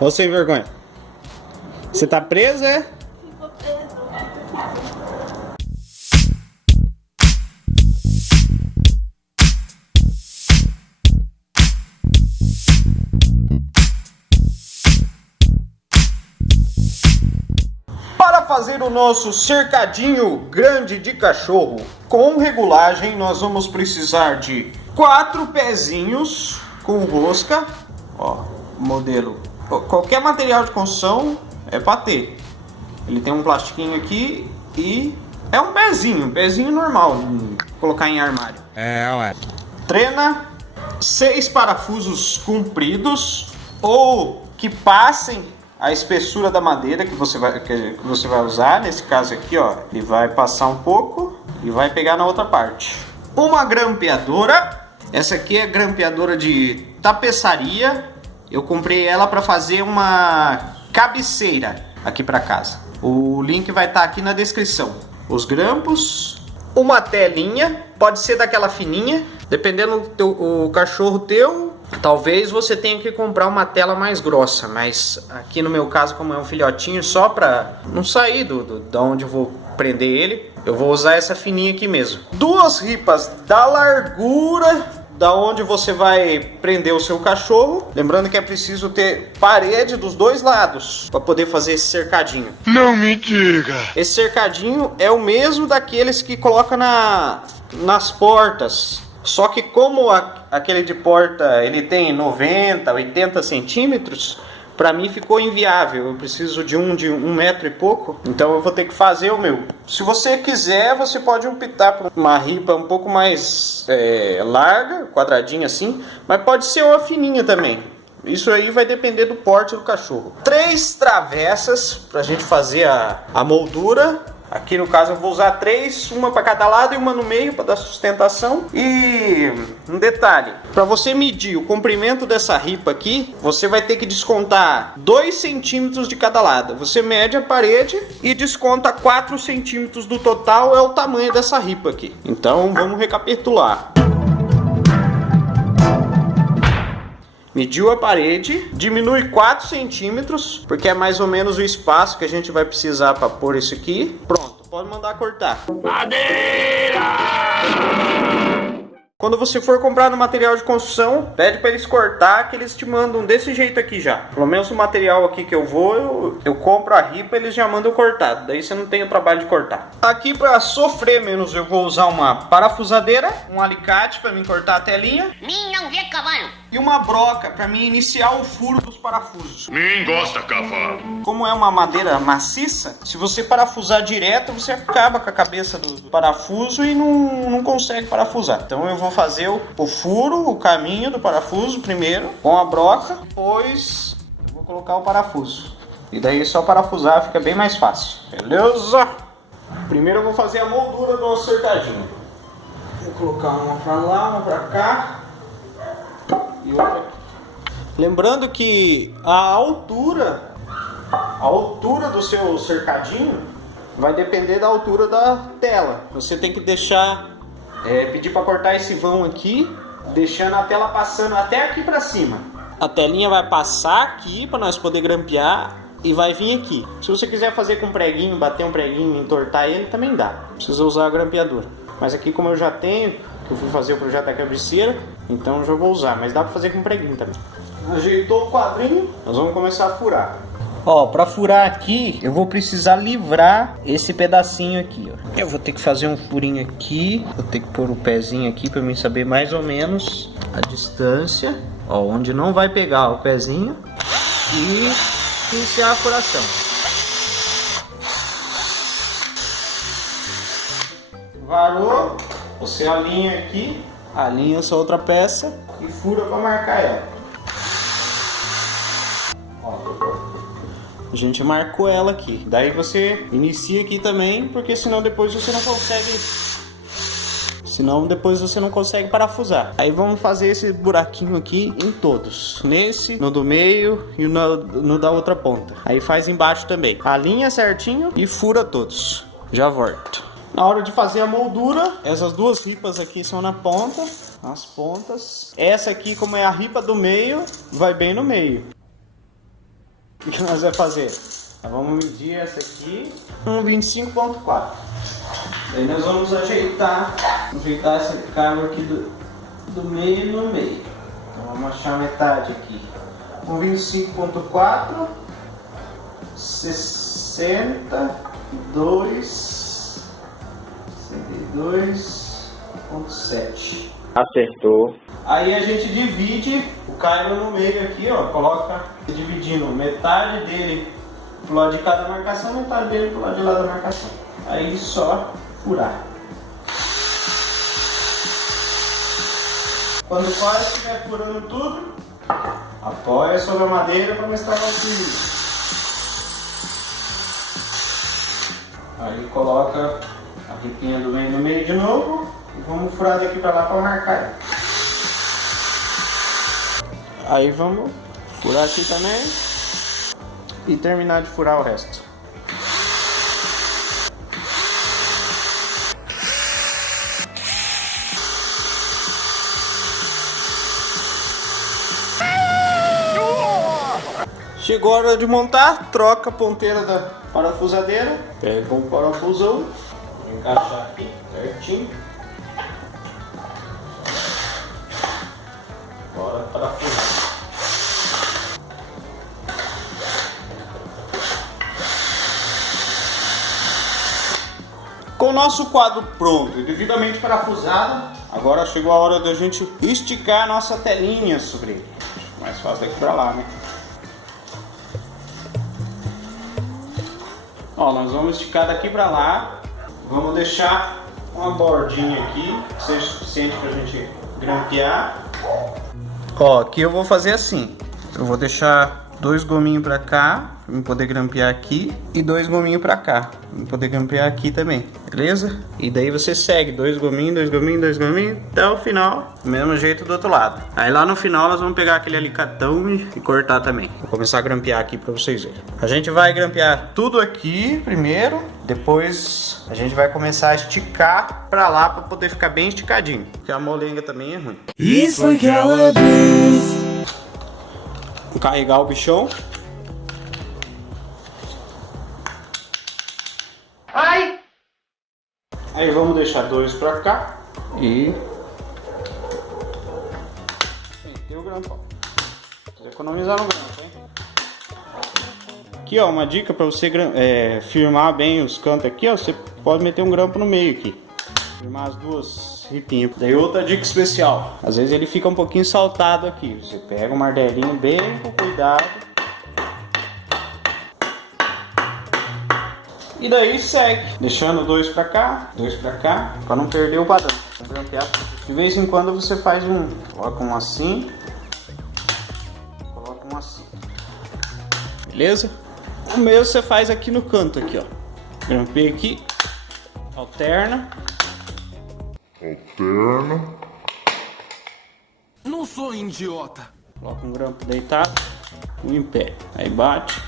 Ô sem vergonha. Você tá preso, é? Ficou preso. Para fazer o nosso cercadinho grande de cachorro com regulagem, nós vamos precisar de 4 pezinhos com rosca. Ó, modelo. Qualquer material de construção é para ter. Ele tem um plastiquinho aqui e é um pezinho normal de colocar em armário. Ué. Trena 6 parafusos compridos ou que passem a espessura da madeira que você vai usar. Nesse caso aqui, ó, ele vai passar um pouco e vai pegar na outra parte. Uma grampeadora. Essa aqui é grampeadora de tapeçaria. Eu comprei ela para fazer uma cabeceira aqui para casa. O link vai estar aqui na descrição. Os grampos, uma telinha, pode ser daquela fininha, dependendo do cachorro teu. Talvez você tenha que comprar uma tela mais grossa, mas aqui no meu caso, como é um filhotinho, só para não sair da onde eu vou prender ele, eu vou usar essa fininha aqui mesmo. 2 ripas da largura da onde você vai prender o seu cachorro. Lembrando que é preciso ter parede dos 2 lados para poder fazer esse cercadinho. Não me diga! Esse cercadinho é o mesmo daqueles que coloca nas portas. Só que como aquele de porta ele tem 90, 80 centímetros, para mim ficou inviável. Eu preciso de um metro e pouco, então eu vou ter que fazer o meu. Se você quiser, você pode optar por uma ripa um pouco mais larga, quadradinha assim, mas pode ser uma fininha também. Isso aí vai depender do porte do cachorro. 3 travessas para a gente fazer a moldura. Aqui no caso eu vou usar 3, uma para cada lado e uma no meio para dar sustentação. E um detalhe, para você medir o comprimento dessa ripa aqui, você vai ter que descontar 2 centímetros de cada lado. Você mede a parede e desconta 4 centímetros do total, é o tamanho dessa ripa aqui. Então vamos recapitular. Mediu a parede, diminui 4 centímetros, porque é mais ou menos o espaço que a gente vai precisar para pôr isso aqui. Pronto, pode mandar cortar. Madeira! Quando você for comprar no material de construção, pede para eles cortar, que eles te mandam desse jeito aqui já. Pelo menos o material aqui que eu vou, eu compro a ripa, eles já mandam cortado. Daí você não tem o trabalho de cortar. Aqui para sofrer menos, eu vou usar uma parafusadeira, um alicate para mim cortar a telinha. Mim não vê cavalo. E uma broca para mim iniciar o furo dos parafusos. Mim gosta cavalo. Como é uma madeira maciça, se você parafusar direto, você acaba com a cabeça do parafuso e não consegue parafusar. Então eu vou fazer o furo, o caminho do parafuso primeiro, com a broca, depois eu vou colocar o parafuso. E daí só parafusar fica bem mais fácil. Beleza? Primeiro eu vou fazer a moldura do nosso cercadinho. Vou colocar uma pra lá, uma pra cá. E outra aqui. Lembrando que a altura do seu cercadinho vai depender da altura da tela. Você tem que deixar, pedir para cortar esse vão aqui, deixando a tela passando até aqui para cima. A telinha vai passar aqui para nós poder grampear e vai vir aqui. Se você quiser fazer com preguinho, bater um preguinho e entortar ele, também dá. Precisa usar a grampeadora. Mas aqui como eu já tenho, eu fui fazer o projeto da cabeceira, então eu já vou usar, mas dá para fazer com preguinho também. Ajeitou o quadrinho, nós vamos começar a furar. Ó, para furar aqui, eu vou precisar livrar esse pedacinho aqui, ó. Eu vou ter que fazer um furinho aqui, vou ter que pôr o pezinho aqui para mim saber mais ou menos a distância, ó, onde não vai pegar o pezinho e iniciar a furação. Varou, você alinha aqui, alinha essa outra peça e fura para marcar ela. Ó, a gente marcou ela aqui. Daí você inicia aqui também, porque senão depois você não consegue parafusar. Aí vamos fazer esse buraquinho aqui em todos. Nesse, no do meio e no da outra ponta. Aí faz embaixo também. Alinha certinho e fura todos. Já volto. Na hora de fazer a moldura, essas 2 ripas aqui são na ponta, nas pontas. Essa aqui, como é a ripa do meio, vai bem no meio. O que nós vamos fazer? Nós vamos medir essa aqui com 25.4. Daí nós vamos ajeitar esse cabo aqui do meio no meio. Então vamos achar a metade aqui. Com 25.4, 62.7. Acertou. Aí a gente divide o cabo no meio aqui, ó. Coloca dividindo metade dele pro lado de cada marcação, metade dele pro lado de lá da marcação. Aí só furar. Quando quase estiver furando tudo, apoia sobre a madeira para não estragar o fio. Aí coloca a ripinha do meio no meio de novo e vamos furar daqui para lá para marcar. Aí vamos furar aqui também e terminar de furar o resto. Chegou a hora de montar, troca a ponteira da parafusadeira, pega um parafusão, encaixar aqui certinho. Bora parafusar. Com o nosso quadro pronto e devidamente parafusado, agora chegou a hora da gente esticar a nossa telinha sobre ele. Mais fácil daqui pra lá, né? Ó, nós vamos esticar daqui pra lá, vamos deixar uma bordinha aqui, que seja suficiente pra gente grampear. Ó, aqui eu vou fazer assim, eu vou deixar 2 gominhos pra cá, pra eu poder grampear aqui, e 2 gominhos pra cá, pra eu poder grampear aqui também, beleza? E daí você segue 2 gominhos, 2 gominhos, 2 gominhos, até o final, do mesmo jeito do outro lado. Aí lá no final nós vamos pegar aquele alicatão e cortar também. Vou começar a grampear aqui pra vocês verem. A gente vai grampear tudo aqui primeiro, depois a gente vai começar a esticar pra lá pra poder ficar bem esticadinho, porque a molenga também é ruim. Isso foi aquela vez. Vou carregar o bichão. Ai! Aí vamos deixar 2 pra cá e tem o grampão. Precisa economizar no grampo, hein? Aqui, ó, uma dica pra você firmar bem os cantos aqui, ó. Você pode meter um grampo no meio aqui, firmar as 2 ripinhas. Daí outra dica especial, às vezes ele fica um pouquinho saltado aqui. Você pega o martelinho bem com cuidado e daí segue, deixando 2 pra cá, 2 pra cá, pra não perder o padrão. De vez em quando você faz coloca um assim, coloca um assim, beleza? O mesmo você faz aqui no canto aqui, ó. Grampeia aqui, alterna. Não sou idiota. Coloca um grampo deitado, um em pé, aí bate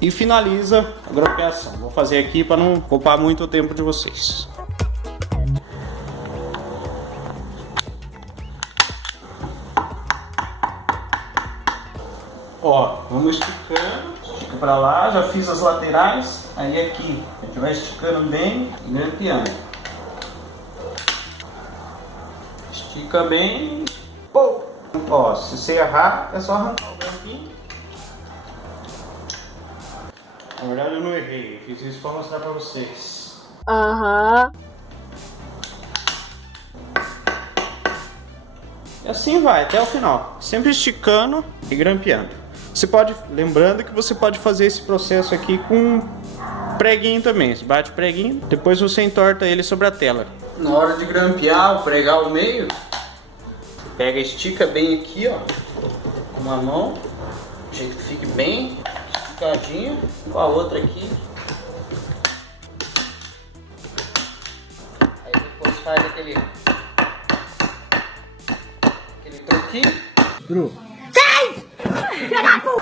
e finaliza a grampeação. Vou fazer aqui para não ocupar muito o tempo de vocês. Ó, vamos esticando, estica para lá, já fiz as laterais, aí aqui a gente vai esticando bem e grampeando. Estica bem. Pô. Ó, se você errar, é só arrancar o grampinho. Na verdade eu não errei, eu fiz isso para mostrar para vocês. E assim vai, até o final. Sempre esticando e grampeando. Você pode, lembrando que você pode fazer esse processo aqui com preguinho também. Você bate o preguinho, depois você entorta ele sobre a tela. Na hora de grampear, ou pregar o meio, pega, estica bem aqui, ó, com uma mão, de jeito que fique bem esticadinho, com a outra aqui. Aí depois faz aquele truquinho.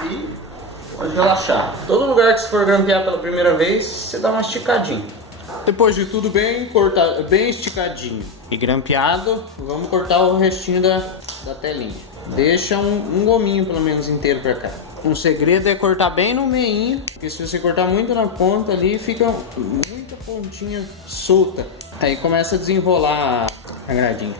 E pode relaxar. Todo lugar que você for grampear pela primeira vez, você dá uma esticadinha. Depois de tudo bem cortado, bem esticadinho e grampeado, vamos cortar o restinho da telinha. Deixa um gominho pelo menos inteiro pra cá. Um segredo é cortar bem no meinho, porque se você cortar muito na ponta ali, fica muita pontinha solta. Aí começa a desenrolar a gradinha.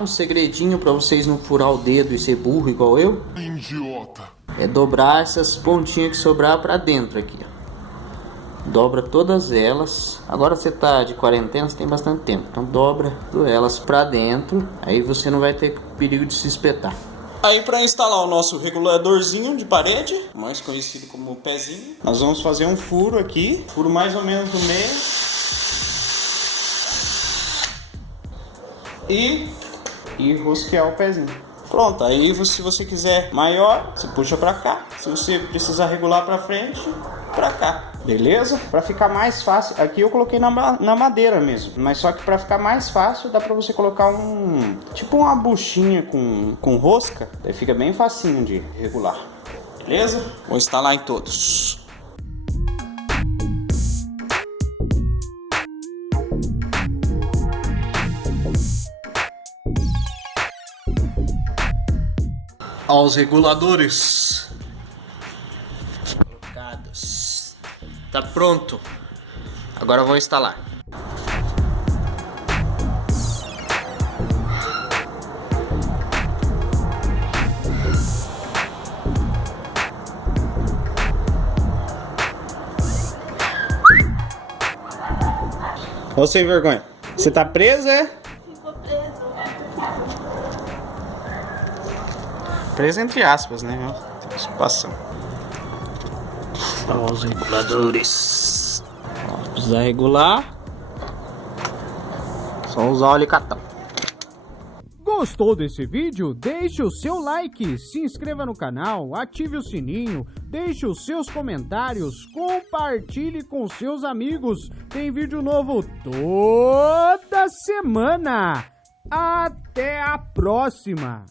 Um segredinho para vocês não furar o dedo e ser burro igual eu. Idiota. É dobrar essas pontinhas que sobrar para dentro aqui, ó. Dobra todas elas. Agora você tá de quarentena, você tem bastante tempo, então dobra elas para dentro. Aí você não vai ter perigo de se espetar. Aí para instalar o nosso reguladorzinho de parede, mais conhecido como pezinho, nós vamos fazer um furo aqui, furo mais ou menos no meio. E rosquear o pezinho. Pronto, aí se você quiser maior, você puxa pra cá. Se você precisar regular pra frente, pra cá. Beleza? Pra ficar mais fácil, aqui eu coloquei na madeira mesmo. Mas só que pra ficar mais fácil, dá pra você colocar tipo uma buchinha com rosca. Daí fica bem facinho de regular. Beleza? Vou instalar em todos. Aos reguladores colocados. Tá pronto. Agora eu vou instalar. Ô sem vergonha. Você tá preso, é? Preso entre aspas, né? Tem situação. Os reguladores. Se precisar regular, só usar o alicatão. Gostou desse vídeo? Deixe o seu like, se inscreva no canal, ative o sininho, deixe os seus comentários, compartilhe com seus amigos. Tem vídeo novo toda semana. Até a próxima!